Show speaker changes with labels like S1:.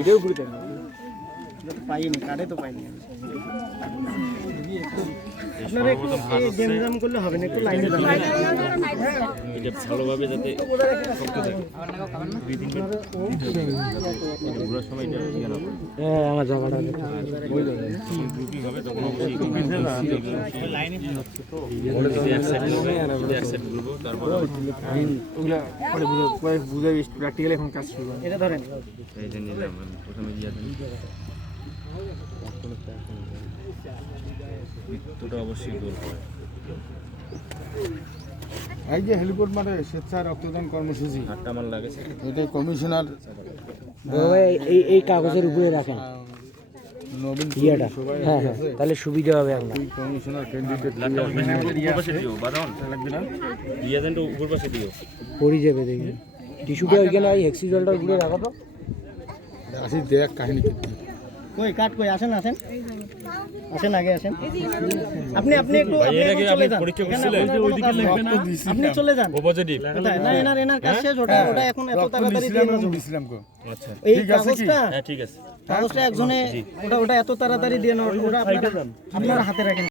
S1: এটাও উপরে
S2: দেখো পাইনি কার্ডে তো পাইনি। আপনারা একটু এই করলে হবে না একটু লাইনে দাঁড়ান।
S3: এটা ভালোভাবে যাতে শক্ত থাকে। দুই তিন ঘোরার সময় এটা ইয়ে না করে।
S1: আমার জায়গাটা
S3: যখন গ্রুপিং হবে তখন অবশ্যই এক সাইড ঘুরবে এক সাইড ঘুরবো তারপর
S1: ওগুলা পরে বুঝে প্র্যাকটিক্যালি এখন কাজ শুরু
S2: এটা ধরেন
S3: এই যে নিলাম প্রথমে মৃত্যুটা অবশ্যই দূর করে
S4: এই যে হেলিপোর্ট মাঠে স্বেচ্ছা রক্তদান কর্মসূচি।
S3: হাতটা আমার লাগেছে
S4: এটা কমিশনার
S1: এই এই কাগজের উপরে রাখেন।
S4: নবীন
S1: ইয়েটা। হ্যাঁ হ্যাঁ। তাহলে সুবিধা হবে আপনার
S4: কমিশনার ক্যান্ডিডেট
S3: পাশে দিও বাদাম লাগবে না? রিয়াজেন্ট উপর পাশে দিও।
S1: পড়ে যাবে দেখি। টিস্যুটা ওইখানে এই হেক্সি জলটার উপরে রাখো তো।
S4: আসি দেখ কাহিনী কিন্তু
S2: কই কাট কই আসেন আসেন। আসেন আগে আসেন। আপনি আপনি একটু আপনি চলে যান।
S3: পরীক্ষা করছিলেন?
S2: কাজ আপনি চলে যান।
S3: ও
S2: না এনার এনার কাজ শেষ ওটা ওটা এখন এত তাড়াতাড়ি দিয়ে না
S3: আচ্ছা।
S2: এই
S4: ঠিক আছে কি?
S2: কাগজটা
S3: হ্যাঁ ঠিক আছে।
S2: কাগজটা একজনে ওটা ওটা এত তাড়াতাড়ি দিয়ে না ওটা আপনারা হাতে রাখেন।